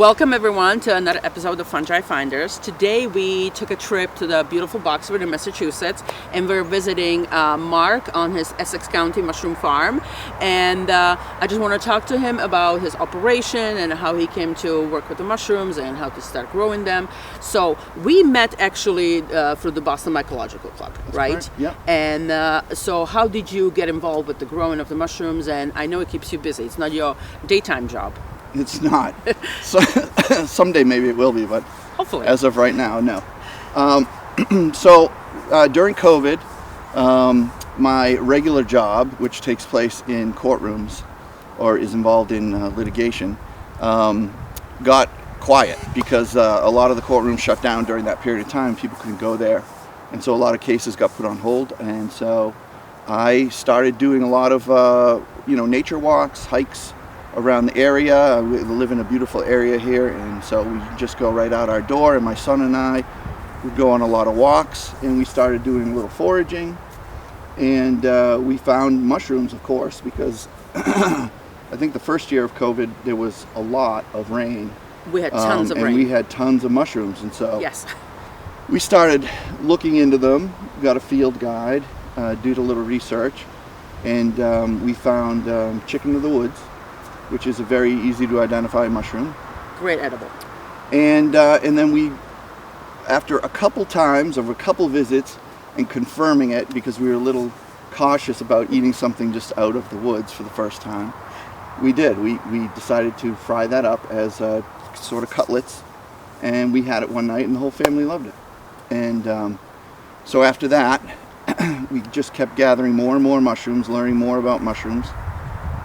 Welcome everyone to another episode of Fungi Finders. Today we took a trip to the beautiful Boxford in Massachusetts, and we're visiting Marc on his Essex County Mushroom Farm. And I just want to talk to him about his operation and how he came to work with the mushrooms and how to start growing them. So we met actually through the Boston Mycological Club, right? Yeah. And so how did you get involved with the growing of the mushrooms? And I know it keeps you busy. It's not your daytime job. It's not. So, someday maybe it will be, but Hopefully. As of right now, no. So during COVID, my regular job, which takes place in courtrooms or is involved in litigation, got quiet because a lot of the courtrooms shut down during that period of time. People couldn't go there, and so a lot of cases got put on hold. And so I started doing a lot of nature walks, hikes around the area. We live in a beautiful area here, and so we just go right out our door, and my son and I would go on a lot of walks, and we started doing a little foraging, and we found mushrooms, of course, because I think the first year of COVID there was a lot of rain. We had tons of rain. And we had tons of mushrooms, and so yes, we started looking into them, got a field guide, did a little research, and we found chicken of the woods, which is a very easy to identify mushroom. Great edible. And then we, after a couple times, over a couple visits, and confirming it, because we were a little cautious about eating something just out of the woods for the first time, we did. We decided to fry that up as sort of cutlets, and we had it one night, and the whole family loved it. And so after that, we just kept gathering more and more mushrooms, learning more about mushrooms.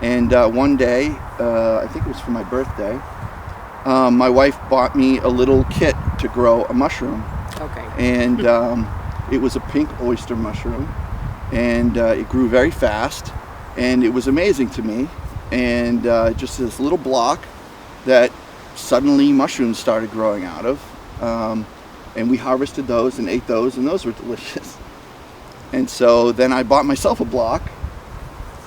And one day, I think it was for my birthday, my wife bought me a little kit to grow a mushroom. Okay. And it was a pink oyster mushroom, and it grew very fast, and it was amazing to me. And just this little block that suddenly mushrooms started growing out of, and we harvested those and ate those, and those were delicious. And so then I bought myself a block.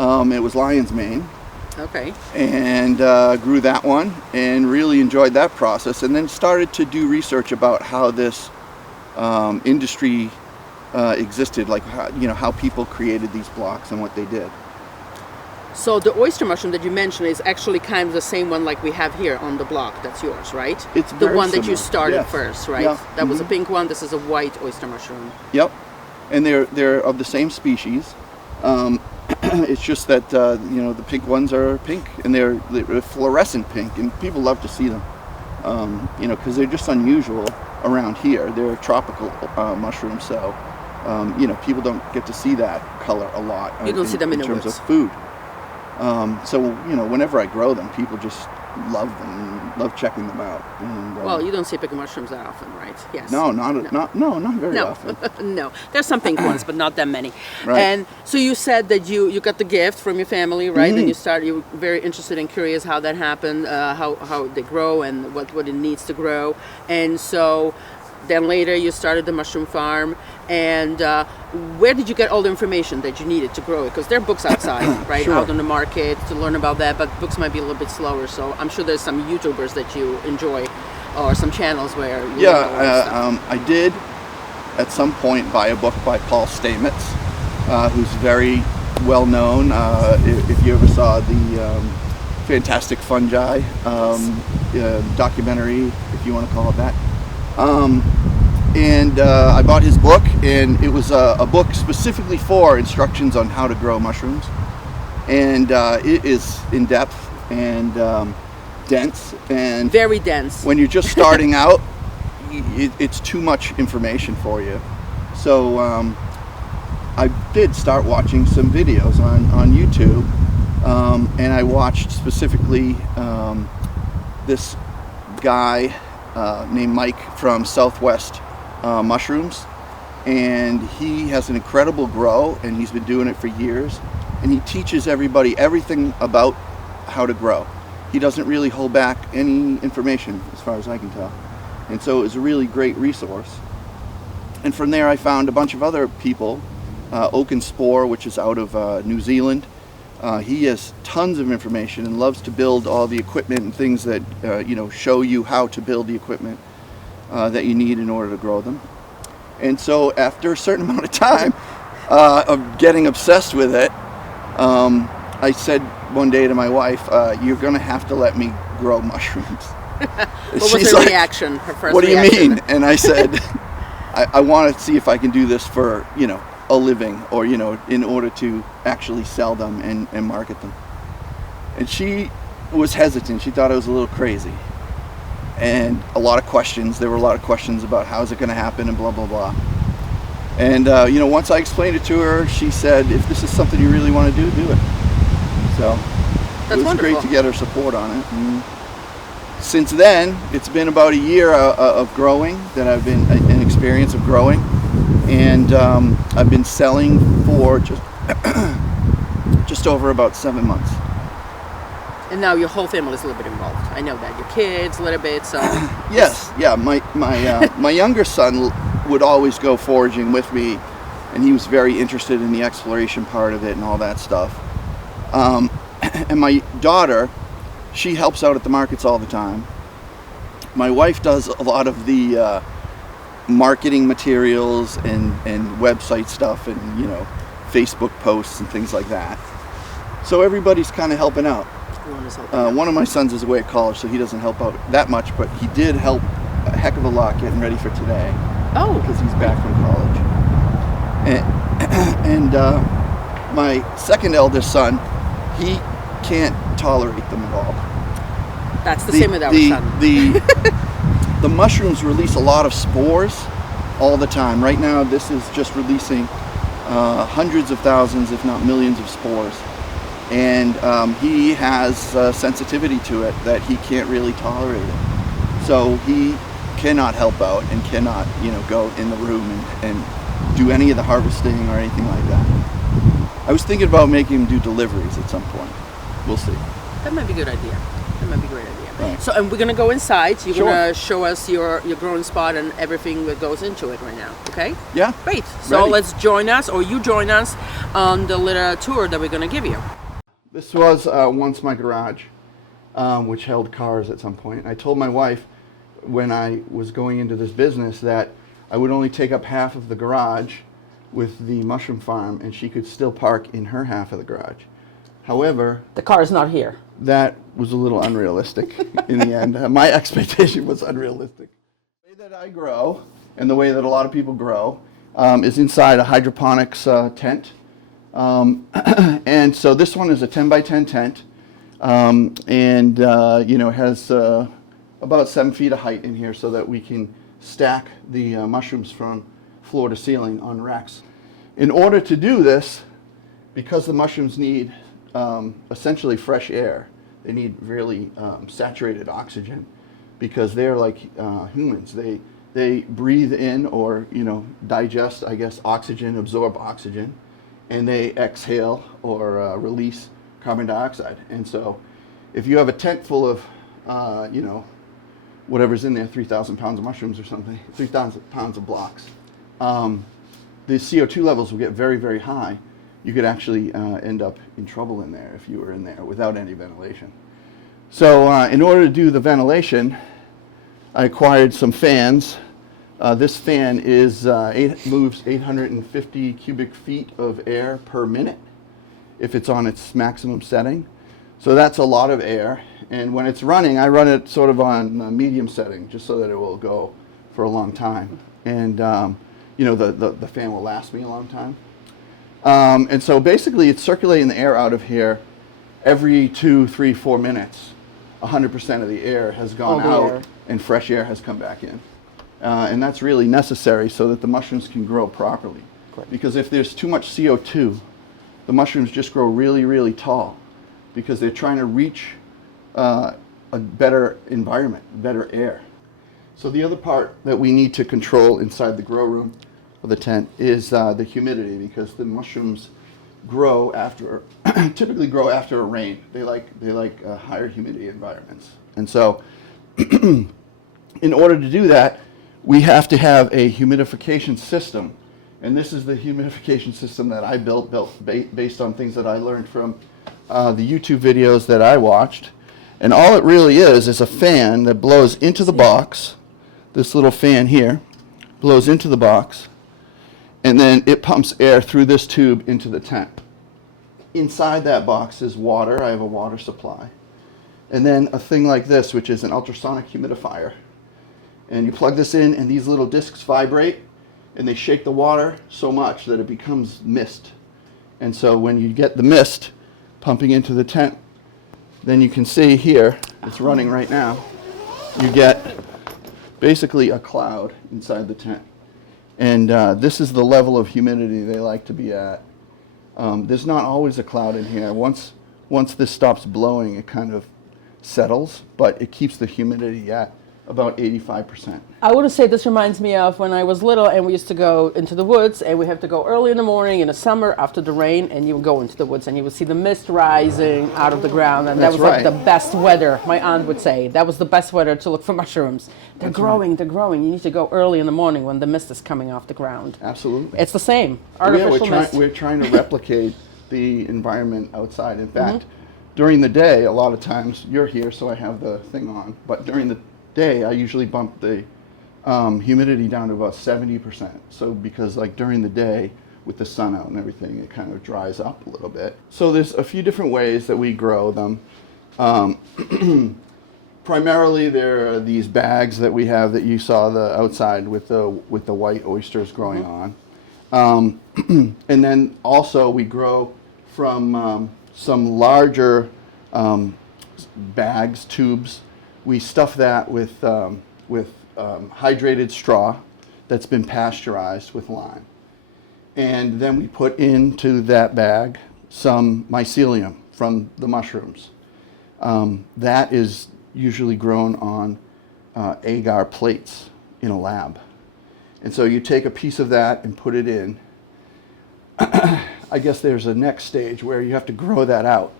It was lion's mane. Okay. And grew that one and really enjoyed that process, and then started to do research about how this industry existed, like how people created these blocks and what they did. So the oyster mushroom that you mentioned is actually kind of the same one like we have here on the block. That's yours, right? It's the very one that you similar. started Yes. first, right? Yeah. That was a pink one. This is a white oyster mushroom. Yep. And they're of the same species. It's just that the pink ones are pink, and they're fluorescent pink, and people love to see them. Because they're just unusual around here. They're tropical mushrooms, so people don't get to see that color a lot. You don't see them in the terms woods. of food. So whenever I grow them, people just love them and love checking them out. And, Well, you don't see pink mushrooms that often, right? Yes. No, not very often. No, there's some pink ones, but not that many. Right. And so you said that you got the gift from your family, right? Mm-hmm. And you were very interested and curious how that happened, how they grow and what it needs to grow. And so then later you started the mushroom farm. And where did you get all the information that you needed to grow it? Because there are books outside, right, Sure. out on the market to learn about that, but books might be a little bit slower. So I'm sure there's some YouTubers that you enjoy, or some channels where you learn all this stuff. I did at some point buy a book by Paul Stamets, who's very well known. If you ever saw the Fantastic Fungi documentary, if you want to call it that. And I bought his book, and it was a book specifically for instructions on how to grow mushrooms. And it is in depth and dense, and Very dense. when you're just starting out, it's too much information for you. So I did start watching some videos on YouTube, and I watched specifically this guy named Mike from Southwest Mushrooms, and he has an incredible grow, and he's been doing it for years, and he teaches everybody everything about how to grow. He doesn't really hold back any information, as far as I can tell, and so it was a really great resource. And from there I found a bunch of other people, Oak and Spore, which is out of New Zealand, He has tons of information and loves to build all the equipment and things that show you how to build the equipment that you need in order to grow them. And so after a certain amount of time of getting obsessed with it, I said one day to my wife, "You're going to have to let me grow mushrooms." What was her reaction? Her first "What do you reaction? mean?" And I said, I want to see if I can do this for, a living, or, in order to actually sell them and market them. And she was hesitant. She thought I was a little crazy. And a lot of questions. There were a lot of questions about how's it going to happen and blah, blah, blah. And, once I explained it to her, she said, if this is something you really want to do, do it. So That's it was wonderful. great to get her support on it. And since then, it's been about a year of growing that I've been an experience of growing, and I've been selling for just over about 7 months. And now your whole family is a little bit involved. I know that. Your kids, a little bit, so... Yes, yeah. My younger son would always go foraging with me, and he was very interested in the exploration part of it and all that stuff. And my daughter, she helps out at the markets all the time. My wife does a lot of the marketing materials and website stuff and, Facebook posts and things like that. So everybody's kind of helping out. One of my sons is away at college, so he doesn't help out that much, but he did help a heck of a lot getting ready for today. Oh. Because he's back from college. And my second eldest son, he can't tolerate them at all. That's the same with our son. The mushrooms release a lot of spores all the time. Right now, this is just releasing hundreds of thousands, if not millions of spores. And he has sensitivity to it that he can't really tolerate it. So he cannot help out and cannot, go in the room and do any of the harvesting or anything like that. I was thinking about making him do deliveries at some point. We'll see. That might be a good idea. That might be a great idea. Right. So, and we're going to go inside. You're Sure. going to show us your growing spot and everything that goes into it right now, okay? Yeah. Great. So Ready. let's join us, or you join us, on the little tour that we're going to give you. This was once my garage, which held cars at some point. I told my wife when I was going into this business that I would only take up half of the garage with the mushroom farm, and she could still park in her half of the garage. However, The car is not here. that was a little unrealistic in the end. My expectation was unrealistic. The way that I grow, and the way that a lot of people grow, is inside a hydroponics tent. And so this one is a 10 by 10 tent, and has about 7 feet of height in here so that we can stack the mushrooms from floor to ceiling on racks. In order to do this, because the mushrooms need essentially fresh air, they need really saturated oxygen, because they're like humans. They breathe in or digest, I guess, oxygen, absorb oxygen, and they exhale or release carbon dioxide. And so if you have a tent full of, whatever's in there, 3,000 pounds of mushrooms or something, 3,000 pounds of blocks, the CO2 levels will get very, very high. You could actually end up in trouble in there if you were in there without any ventilation. So in order to do the ventilation, I acquired some fans. This fan moves 850 cubic feet of air per minute if it's on its maximum setting. So that's a lot of air. And when it's running, I run it sort of on medium setting, just so that it will go for a long time. And the fan will last me a long time. And so basically it's circulating the air out of here every 2, 3, 4 minutes. 100% of the air has gone out and fresh air has come back in. And that's really necessary so that the mushrooms can grow properly. Correct. Because if there's too much CO2, the mushrooms just grow really, really tall, because they're trying to reach a better environment, better air. So the other part that we need to control inside the grow room of the tent is the humidity, because the mushrooms typically grow after a rain. They like higher humidity environments. And so in order to do that, we have to have a humidification system. And this is the humidification system that I built based on things that I learned from the YouTube videos that I watched, and all it really is a fan that blows into the box. This little fan here blows into the box, and then it pumps air through this tube into the tent. Inside that box is water. I have a water supply. And then a thing like this, which is an ultrasonic humidifier. And you plug this in, and these little discs vibrate, and they shake the water so much that it becomes mist. And so when you get the mist pumping into the tent, then you can see here, it's running right now, you get basically a cloud inside the tent. And this is the level of humidity they like to be at. There's not always a cloud in here. Once this stops blowing, it kind of settles, but it keeps the humidity at about 85%. I would say this reminds me of when I was little and we used to go into the woods, and we have to go early in the morning in the summer after the rain, and you would go into the woods and you would see the mist rising out of the ground, and that was like the best weather. My aunt would say that was the best weather to look for mushrooms. They're growing. You need to go early in the morning when the mist is coming off the ground. Absolutely. It's the same. Artificial mist. We're trying to replicate the environment outside. In fact, during the day, a lot of times, you're here, so I have the thing on, but during the day, I usually bump the humidity down to about 70%. So because like during the day, with the sun out and everything, it kind of dries up a little bit. So there's a few different ways that we grow them. Primarily, there are these bags that we have that you saw outside with the white oysters growing on. And then also we grow from some larger bags, tubes. We stuff that with hydrated straw that's been pasteurized with lime. And then we put into that bag some mycelium from the mushrooms. That is usually grown on agar plates in a lab. And so you take a piece of that and put it in. I guess there's a next stage where you have to grow that out.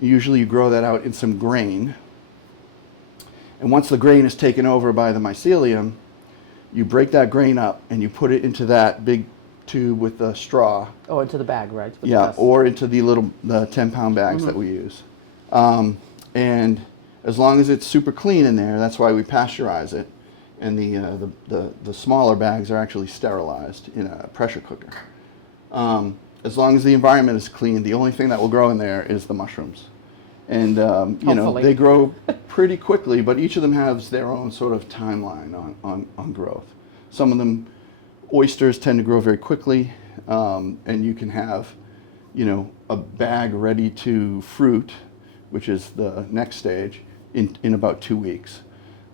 Usually you grow that out in some grain. And once the grain is taken over by the mycelium, you break that grain up and you put it into that big tube with the straw. Oh, into the bag, right? Yeah, or into the 10-pound bags that we use. And as long as it's super clean in there, that's why we pasteurize it. And the smaller bags are actually sterilized in a pressure cooker. As long as the environment is clean, the only thing that will grow in there is the mushrooms. And they grow pretty quickly, but each of them has their own sort of timeline on growth. Some of them, oysters tend to grow very quickly, and you can have, a bag ready to fruit, which is the next stage, in about 2 weeks.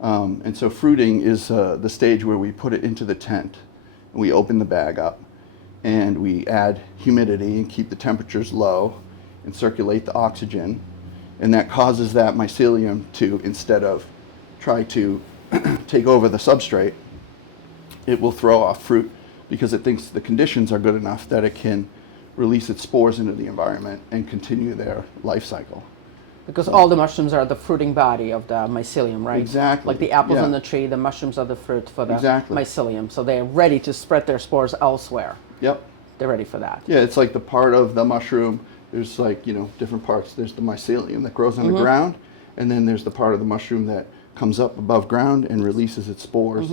And so fruiting is the stage where we put it into the tent, and we open the bag up, and we add humidity and keep the temperatures low and circulate the oxygen. And that causes that mycelium to, instead of try to take over the substrate, it will throw off fruit because it thinks the conditions are good enough that it can release its spores into the environment and continue their life cycle. Because all the mushrooms are the fruiting body of the mycelium, right? Exactly. Like the apples on the tree, the mushrooms are the fruit for the mycelium. So they're ready to spread their spores elsewhere. Yep. They're ready for that. Yeah, it's like the part of the mushroom. There's different parts. There's the mycelium that grows on the ground, and then there's the part of the mushroom that comes up above ground and releases its spores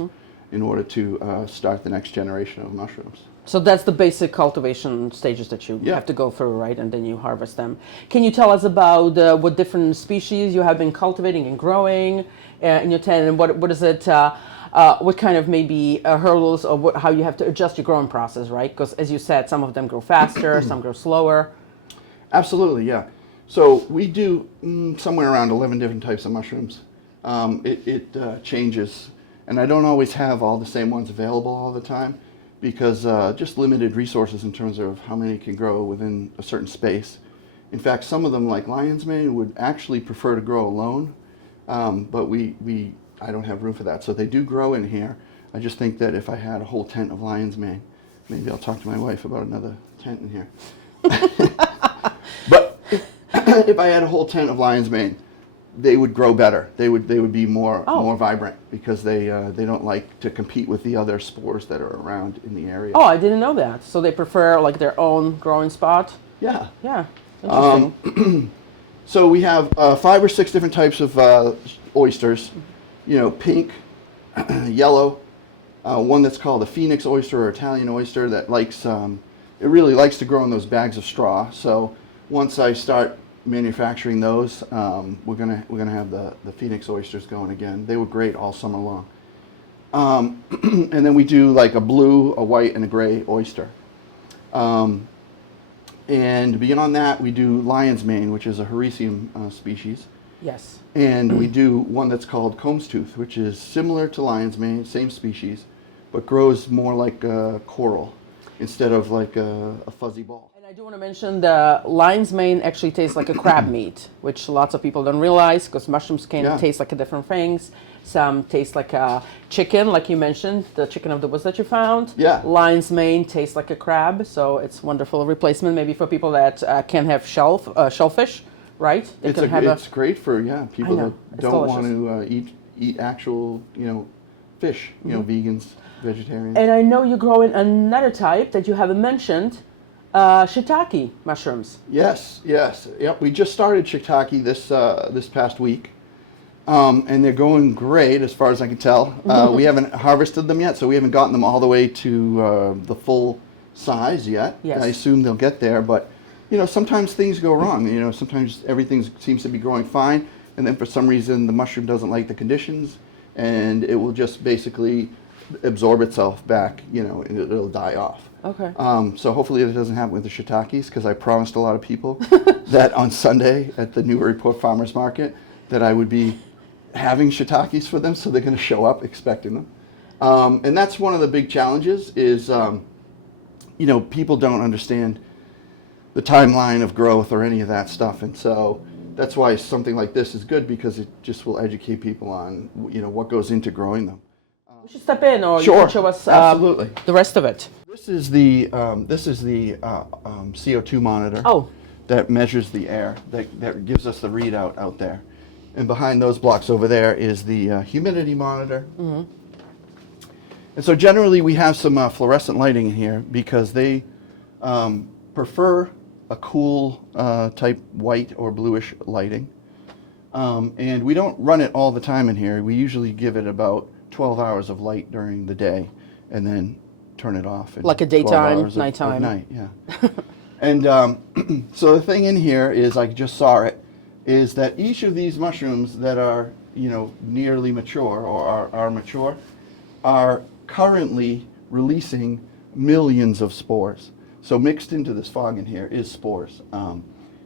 in order to start the next generation of mushrooms. So that's the basic cultivation stages that you have to go through, right? And then you harvest them. Can you tell us about what different species you have been cultivating and growing in your tent, and what is it? What kind of maybe hurdles or how you have to adjust your growing process, right? Because as you said, some of them grow faster, some grow slower. Absolutely, yeah. So we do somewhere around 11 different types of mushrooms. It changes, and I don't always have all the same ones available all the time because just limited resources in terms of how many can grow within a certain space. In fact, some of them, like lion's mane, would actually prefer to grow alone, but I don't have room for that. So they do grow in here. I just think that if I had a whole tent of lion's mane, maybe I'll talk to my wife about another tent in here. But if I had a whole tent of lion's mane, they would grow better. They would be more vibrant because they don't like to compete with the other spores that are around in the area. Oh, I didn't know that. So they prefer like their own growing spot. Yeah. Yeah. Interesting. So we have 5 or 6 different types of oysters. You know, pink, yellow, one that's called a Phoenix oyster or Italian oyster that likes, it really likes to grow in those bags of straw. So once I start manufacturing those, we're gonna have the Phoenix oysters going again. They were great all summer long. And then we do like a blue, a white, and a gray oyster. And beyond that, we do lion's mane, which is a Hericium species. Yes. And we do one that's called comb's tooth, which is similar to lion's mane, same species, but grows more like a coral instead of like a fuzzy ball. And I do want to mention the lion's mane actually tastes like a crab meat, which lots of people don't realize because mushrooms can taste like different things. Some taste like a chicken, like you mentioned, the chicken of the woods that you found. Yeah. Lion's mane tastes like a crab, so it's wonderful replacement maybe for people that can't have shellfish, right? They It's great for people that It's don't delicious. want to eat actual fish, vegans, vegetarians. And I know you're growing another type that you haven't mentioned, shiitake mushrooms. Yes. Yep. We just started shiitake this past week. And they're going great as far as I can tell. We haven't harvested them yet, so we haven't gotten them all the way to the full size yet. Yes. I assume they'll get there, but sometimes things go wrong. Sometimes everything seems to be growing fine, and then for some reason the mushroom doesn't like the conditions, and it will just basically absorb itself back, and it'll die off. Okay. So hopefully that doesn't happen with the shiitakes, because I promised a lot of people that on Sunday at the Newburyport Farmers Market that I would be having shiitakes for them, so they're going to show up expecting them. And that's one of the big challenges is, people don't understand the timeline of growth or any of that stuff. And so that's why something like this is good, because it just will educate people on, what goes into growing them. We should step in, or Sure, you can show us absolutely. the rest of it. This is the CO2 monitor that measures the air, that gives us the readout out there. And behind those blocks over there is the humidity monitor. Mm-hmm. And so generally we have some fluorescent lighting in here because they prefer a cool type white or bluish lighting. And we don't run it all the time in here. We usually give it about 12 hours of light during the day and then turn it off. Like a daytime, nighttime. Night, yeah. And so the thing in here is, I just saw it, is that each of these mushrooms that are, nearly mature or are mature are currently releasing millions of spores. So mixed into this fog in here is spores.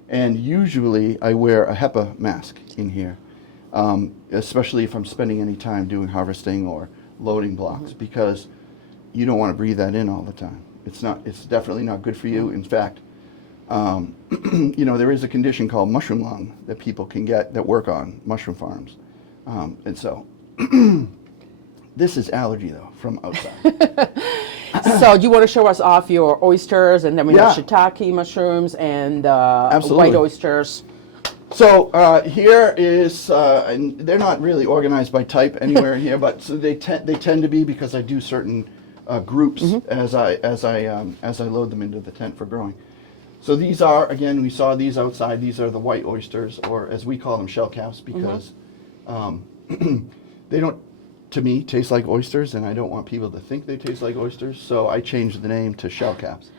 And usually I wear a HEPA mask in here, especially if I'm spending any time doing harvesting or loading blocks, because you don't want to breathe that in all the time. It's definitely not good for you. In fact, there is a condition called mushroom lung that people can get that work on mushroom farms. And so this is allergy, though, from outside. So you want to show us off your oysters, and then we have shiitake mushrooms and white oysters. So here is, and they're not really organized by type anywhere in here, but so they tend to be, because I do certain groups as I load them into the tent for growing. So these are, again, we saw these outside. These are the white oysters, or as we call them, shell caps, because they don't, to me, taste like oysters, and I don't want people to think they taste like oysters. So I changed the name to shell caps.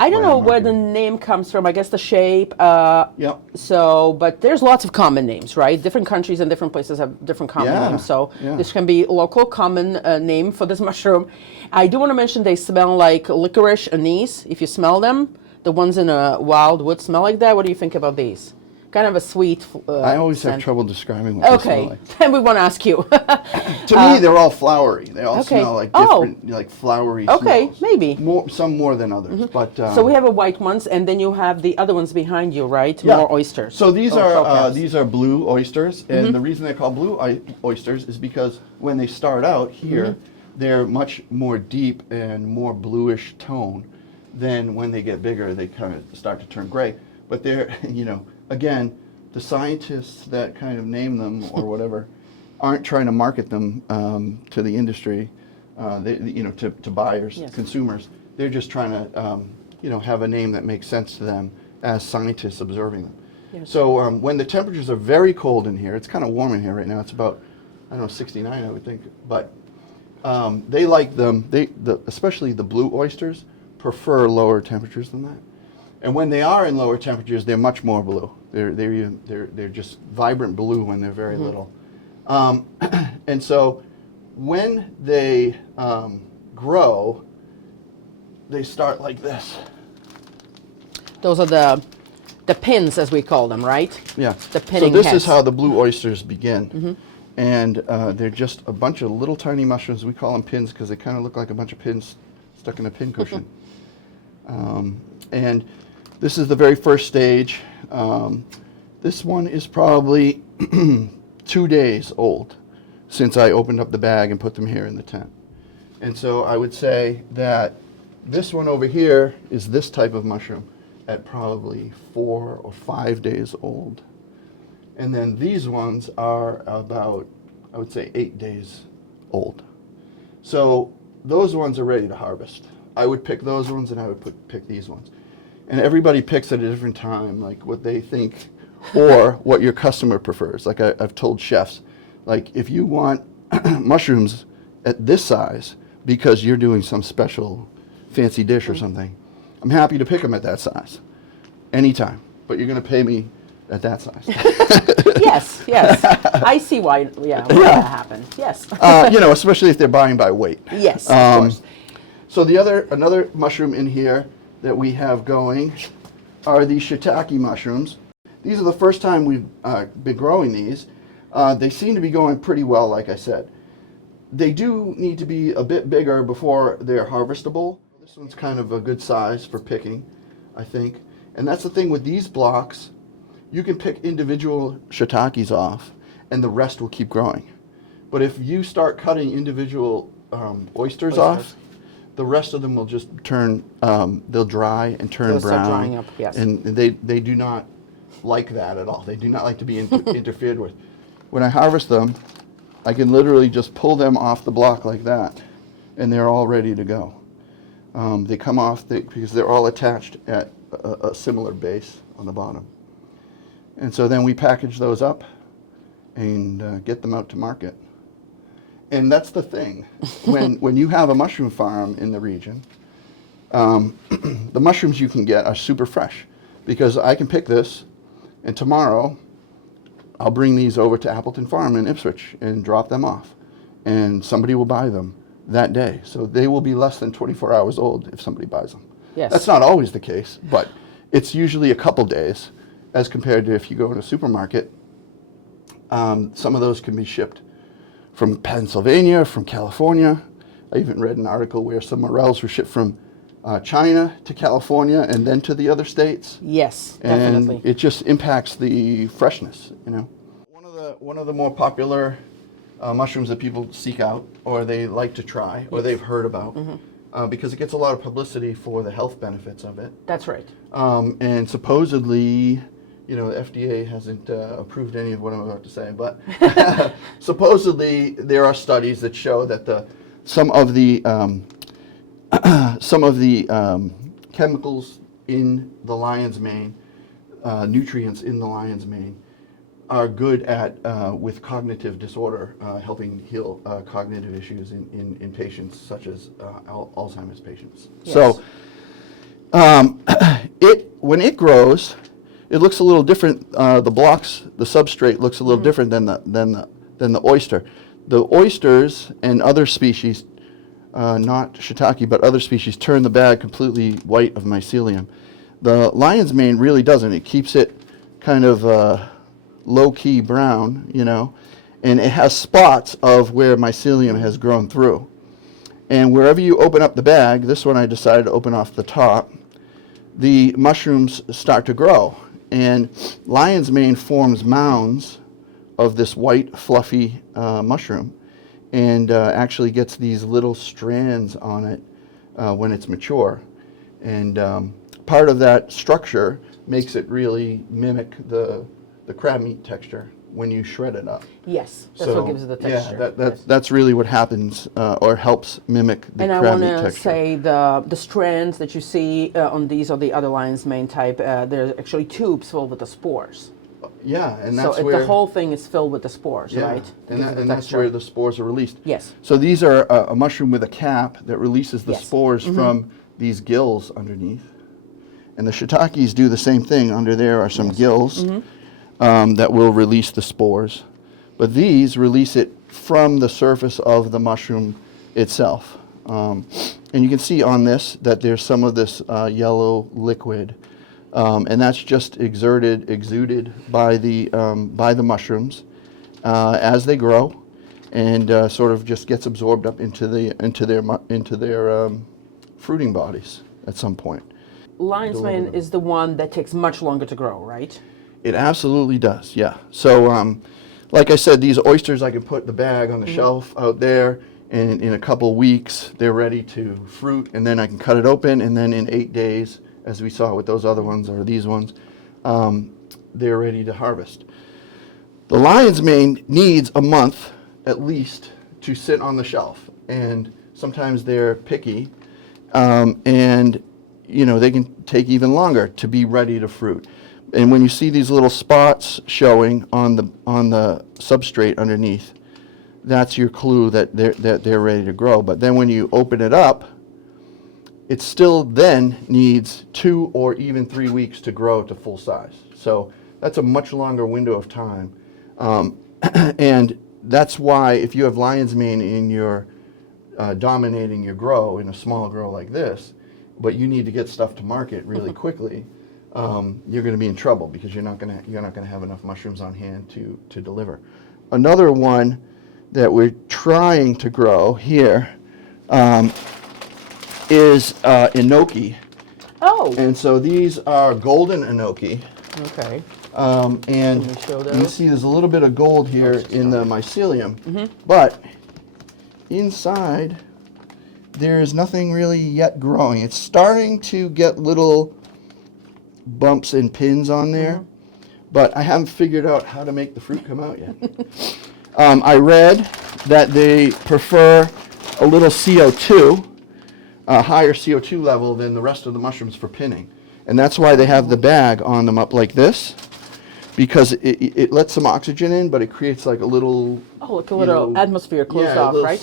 I don't know where the name comes from. I guess the shape. Yep. So, but there's lots of common names, right? Different countries and different places have different common names. So this can be local common name for this mushroom. I do want to mention they smell like licorice, anise. If you smell them, the ones in a wild wood smell like that. What do you think about these? Kind of a sweet I always scent. have trouble describing what they smell like. Then we want to ask you. To me, they're all flowery. They all smell like different, like flowery smells. Maybe. Some more than others, but so we have a white ones, and then you have the other ones behind you, right? Yeah. More oysters. So these are blue oysters, and the reason they're called blue oysters is because when they start out here, they're much more deep and more bluish tone. Then when they get bigger, they kind of start to turn gray. But they're, again, the scientists that kind of name them or whatever aren't trying to market them to the industry, to buyers, consumers. They're just trying to, have a name that makes sense to them as scientists observing them. Yes. So when the temperatures are very cold in here, it's kind of warm in here right now. It's about, I don't know, 69, I would think. But they like them. Especially the blue oysters prefer lower temperatures than that. And when they are in lower temperatures, they're much more blue. They're just vibrant blue when they're very little. And so when they grow, they start like this. Those are the pins, as we call them, right? Yeah. The pinning So this heads. is how the blue oysters begin. And they're just a bunch of little tiny mushrooms. We call them pins because they kind of look like a bunch of pins stuck in a pin cushion. And this is the very first stage. This one is probably 2 days old since I opened up the bag and put them here in the tent. And so I would say that this one over here is this type of mushroom at probably 4 or 5 days old. And then these ones are about, I would say, 8 days old. So those ones are ready to harvest. I would pick those ones and I would pick these ones. And everybody picks at a different time, like what they think or what your customer prefers. Like I've told chefs, like if you want mushrooms at this size because you're doing some special fancy dish or something, I'm happy to pick them at that size anytime, but you're going to pay me at that size. Yes, yes. I see why that happened. Yes. Especially if they're buying by weight. Yes, of course. So another mushroom in here that we have going are the shiitake mushrooms. These are the first time we've been growing these. They seem to be going pretty well, like I said. They do need to be a bit bigger before they're harvestable. This one's kind of a good size for picking, I think. And that's the thing with these blocks. You can pick individual shiitakes off, and the rest will keep growing. But if you start cutting individual oysters off, the rest of them will just turn, they'll dry and turn They'll brown. start drying up, yes. And they do not like that at all. They do not like to be interfered with. When I harvest them, I can literally just pull them off the block like that, and they're all ready to go. They come off because they're all attached at a similar base on the bottom. And so then we package those up and get them out to market. And that's the thing. When you have a mushroom farm in the region, the mushrooms you can get are super fresh because I can pick this, and tomorrow I'll bring these over to Appleton Farm in Ipswich and drop them off, and somebody will buy them that day. So they will be less than 24 hours old if somebody buys them. Yes. That's not always the case, but it's usually a couple days as compared to if you go in a supermarket. Some of those can be shipped from Pennsylvania, from California. I even read an article where some morels were shipped from China to California and then to the other states. Yes, And definitely. it just impacts the freshness, One of the more popular mushrooms that people seek out or they like to try or they've heard about because it gets a lot of publicity for the health benefits of it. That's right. And supposedly, the FDA hasn't approved any of what I'm about to say, but supposedly there are studies that show that some of the chemicals in the lion's mane, nutrients in the lion's mane, are good at with cognitive disorder, helping heal cognitive issues in patients such as Alzheimer's patients. Yes. So when it grows, it looks a little different. The substrate looks a little different than the oyster. The oysters and other species, not shiitake, but other species, turn the bag completely white of mycelium. The lion's mane really doesn't. It keeps it kind of low-key brown, and it has spots of where mycelium has grown through. And wherever you open up the bag, this one I decided to open off the top, the mushrooms start to grow. And lion's mane forms mounds of this white, fluffy mushroom and actually gets these little strands on it when it's mature. And part of that structure makes it really mimic the crab meat texture, when you shred it up. Yes, that's what gives it the texture. Yeah, that's really what happens or helps mimic the and crab meat I want to texture. say the strands that you see on these or the other lion's mane type, there's actually tubes filled with the spores. Yeah, and that's so where the whole thing is filled with the spores, right? And that's where the spores are released. Yes. So these are a mushroom with a cap that releases the Yes. spores from these gills underneath. And the shiitakes do the same thing. Under there are some gills that will release the spores. But these release it from the surface of the mushroom itself. And you can see on this that there's some of this yellow liquid. And that's just exuded by the mushrooms as they grow, and sort of just gets absorbed up into their fruiting bodies at some point. Lion's mane is the one that takes much longer to grow, right? It absolutely does, yeah. So, like I said, these oysters, I can put the bag on the shelf out there, and in a couple weeks, they're ready to fruit, and then I can cut it open, and then in 8 days, as we saw with those other ones or these ones, they're ready to harvest. The lion's mane needs a month at least to sit on the shelf, and sometimes they're picky, and they can take even longer to be ready to fruit. And when you see these little spots showing on the substrate underneath, that's your clue that they're ready to grow. But then when you open it up, it still then needs 2 or even 3 weeks to grow to full size. So that's a much longer window of time. And that's why if you have lion's mane in your dominating your grow, in a small grow like this, but you need to get stuff to market really quickly, you're going to be in trouble because you're not going to have enough mushrooms on hand to deliver. Another one that we're trying to grow here is enoki. Oh. And so these are golden enoki. Okay. And you see there's a little bit of gold here in the mycelium, but inside there is nothing really yet growing. It's starting to get little bumps and pins on there, but I haven't figured out how to make the fruit come out yet. I read that they prefer a little CO2, a higher CO2 level than the rest of the mushrooms for pinning. And that's why they have the bag on them up like this, because it lets some oxygen in, but it creates like a little... Oh, like a little atmosphere closed off, right?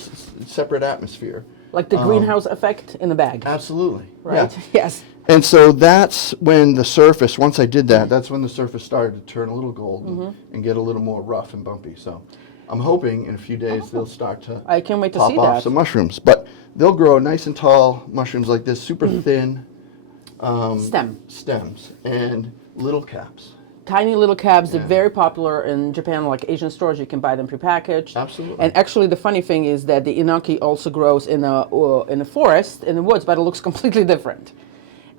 Separate atmosphere. Like the greenhouse effect in the bag. Absolutely. Right, Yeah. yes. And so that's when the surface, once I did that, that's when the surface started to turn a little golden and get a little more rough and bumpy. So I'm hoping in a few days they'll start to I can't wait to pop see off that. some mushrooms. But they'll grow nice and tall mushrooms like this, super thin stems and little caps. Tiny little cabs. They're very popular in Japan, like Asian stores. You can buy them prepackaged. Absolutely. And actually, the funny thing is that the enoki also grows in a forest, in the woods, but it looks completely different.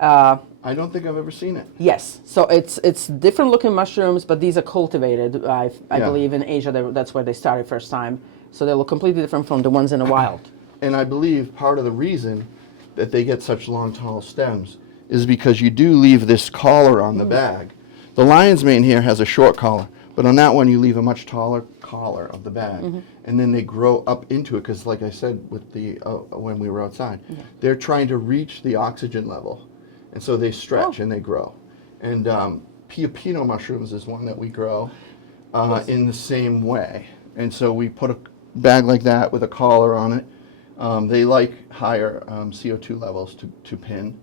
I don't think I've ever seen it. Yes, so it's different looking mushrooms, but these are cultivated. I believe in Asia. That's where they started first time. So they look completely different from the ones in the wild. And I believe part of the reason that they get such long, tall stems is because you do leave this collar on the bag. The lion's mane here has a short collar, but on that one you leave a much taller collar of the bag, and then they grow up into it because, like I said, with the when we were outside, they're trying to reach the oxygen level, and so they stretch and they grow. And Pioppino mushrooms is one that we grow in the same way, and so we put a bag like that with a collar on it. They like higher CO2 levels to pin,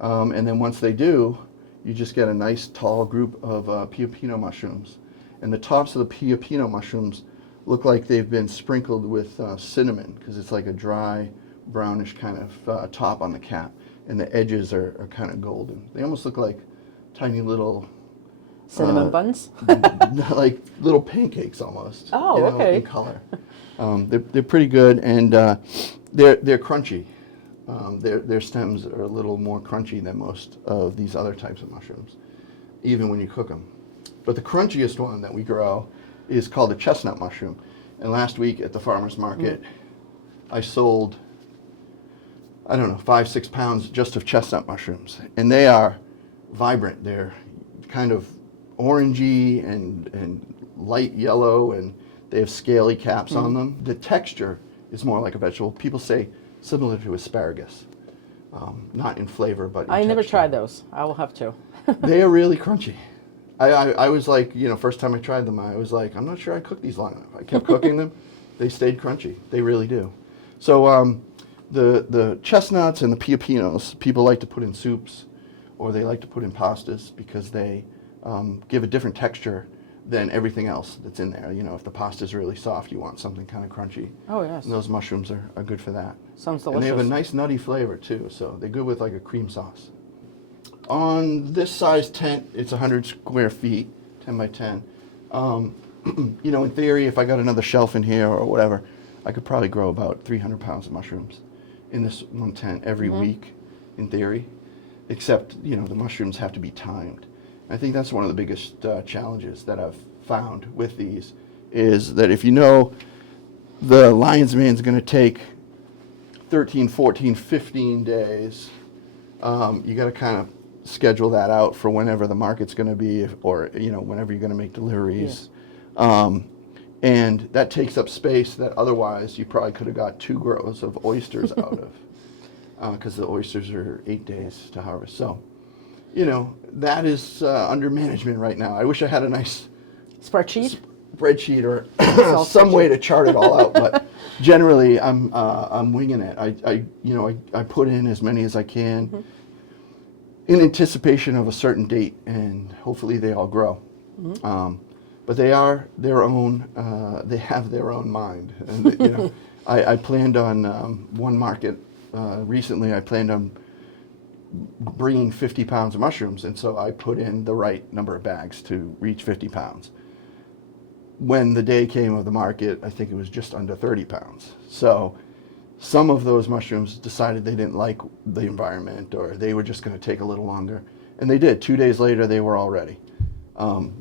and then once they do, you just get a nice tall group of Pioppino mushrooms. And the tops of the Pioppino mushrooms look like they've been sprinkled with cinnamon, because it's like a dry, brownish kind of top on the cap. And the edges are kind of golden. They almost look like tiny little... Cinnamon buns? like little pancakes almost. Oh, okay. In color. They're pretty good, and they're crunchy. Their stems are a little more crunchy than most of these other types of mushrooms, even when you cook them. But the crunchiest one that we grow is called the chestnut mushroom. And last week at the farmer's market, I sold, 5-6 pounds just of chestnut mushrooms. And they are vibrant. They're kind of orangey and light yellow and they have scaly caps on them. The texture is more like a vegetable. People say similar to asparagus, not in flavor, but in I never texture. tried those. I will have to. They are really crunchy. I was like, first time I tried them, I was like, I'm not sure I cooked these long enough. I kept cooking them. They stayed crunchy. They really do. So the chestnuts and the piopinos, people like to put in soups or they like to put in pastas because they give a different texture than everything else that's in there. If the pasta is really soft, you want something kind of crunchy. Oh, yes. And those mushrooms are good for that. Sounds delicious. And they have a nice nutty flavor too, so they're good with like a cream sauce. On this size tent, it's 100 square feet, 10 by 10. In theory, if I got another shelf in here or whatever, I could probably grow about 300 pounds of mushrooms in this one tent every week, in theory. Except, the mushrooms have to be timed. I think that's one of the biggest challenges that I've found with these, is that if the lion's mane is going to take 13, 14, 15 days, you got to kind of schedule that out for whenever the market's going to be, or whenever you're going to make deliveries. Yeah. And that takes up space that otherwise you probably could have got 2 grows of oysters out of, because the oysters are 8 days to harvest. So, that is under management right now. I wish I had a nice spreadsheet or some way to chart it all out, but generally I'm winging it. I put in as many as I can in anticipation of a certain date, and hopefully they all grow. But they are their own. They have their own mind, and I planned on one market recently. I planned on bringing 50 pounds of mushrooms, and so I put in the right number of bags to reach 50 pounds. When the day came of the market, I think it was just under 30 pounds. So some of those mushrooms decided they didn't like the environment, or they were just going to take a little longer, and they did. 2 days later, they were all ready.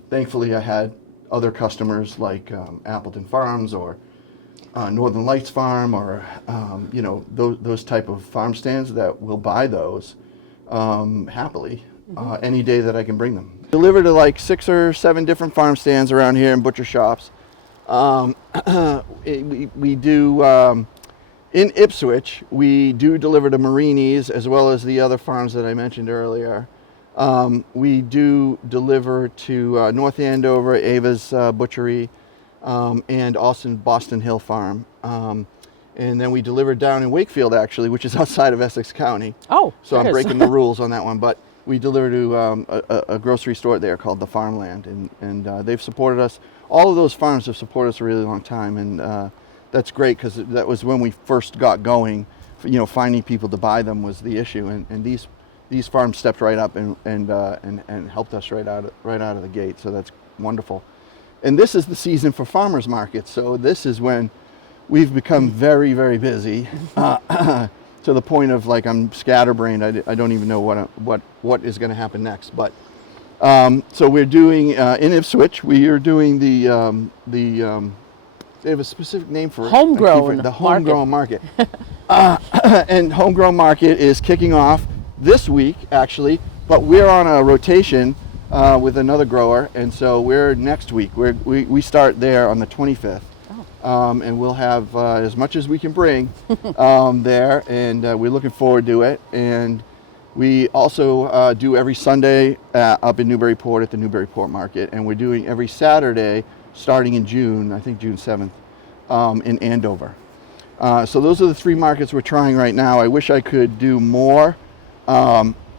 Thankfully, I had other customers like Appleton Farms or Northern Lights Farm, or those type of farm stands that will buy those happily any day that I can bring them. Deliver to like 6 or 7 different farm stands around here and butcher shops. We do in Ipswich. We do deliver to Marini's as well as the other farms that I mentioned earlier. We do deliver to North Andover, Ava's Butchery, and also Boston Hill Farm. And then we deliver down in Wakefield, actually, which is outside of Essex County. Oh, so I'm breaking the rules on that one. But we deliver to a grocery store there called the Farmland, and they've supported us. All of those farms have supported us a really long time, and that's great, because that was when we first got going. Finding people to buy them was the issue, and these farms stepped right up and helped us right out of the gate. So that's wonderful. And this is the season for farmers markets. So this is when we've become very, very busy, to the point of like I'm scatterbrained. I don't even know what is going to happen next. But so we're doing in Ipswich. We are doing the they have a specific name for it. The homegrown market. And homegrown market is kicking off this week, actually, but we're on a rotation with another grower, and so we're next week. We start there on the 25th, and we'll have as much as we can bring there, and we're looking forward to it. And we also do every Sunday up in Newburyport at the Newburyport Market, and we're doing every Saturday starting in June, I think June 7th, in Andover. So those are the 3 markets we're trying right now. I wish I could do more.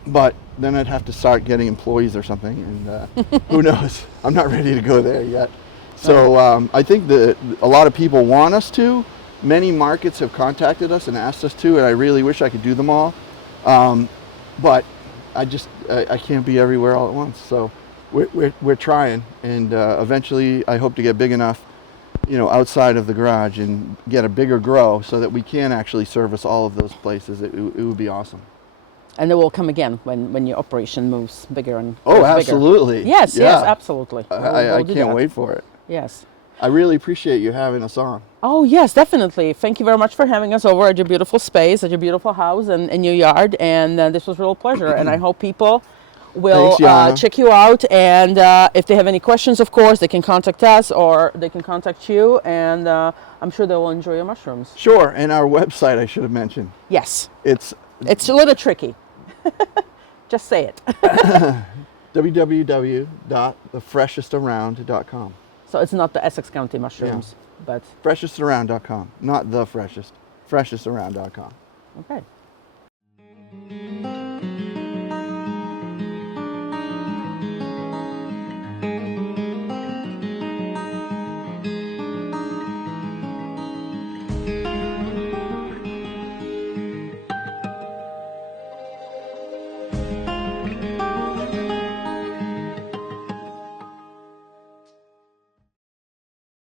But then I'd have to start getting employees or something, and who knows? I'm not ready to go there yet. So I think that a lot of people want us to. Many markets have contacted us and asked us to, and I really wish I could do them all. But I can't be everywhere all at once. So we're trying, and eventually I hope to get big enough, outside of the garage, and get a bigger grow so that we can actually service all of those places. It would be awesome. And it will come again when your operation moves bigger and Oh, absolutely. Bigger. Yes, absolutely. I can't wait for it. Yes. I really appreciate you having us on. Oh, yes, definitely. Thank you very much for having us over at your beautiful space, at your beautiful house and in your yard. And this was a real pleasure. And I hope people will Thanks, Jana. check you out. And if they have any questions, of course, they can contact us or they can contact you. And I'm sure they will enjoy your mushrooms. Sure, and our website I should have mentioned. Yes. It's It's a little tricky. Just say it. www.thefreshestaround.com. So it's not the Essex County mushrooms, but Freshestaround.com, not the freshest. Freshestaround.com. okay.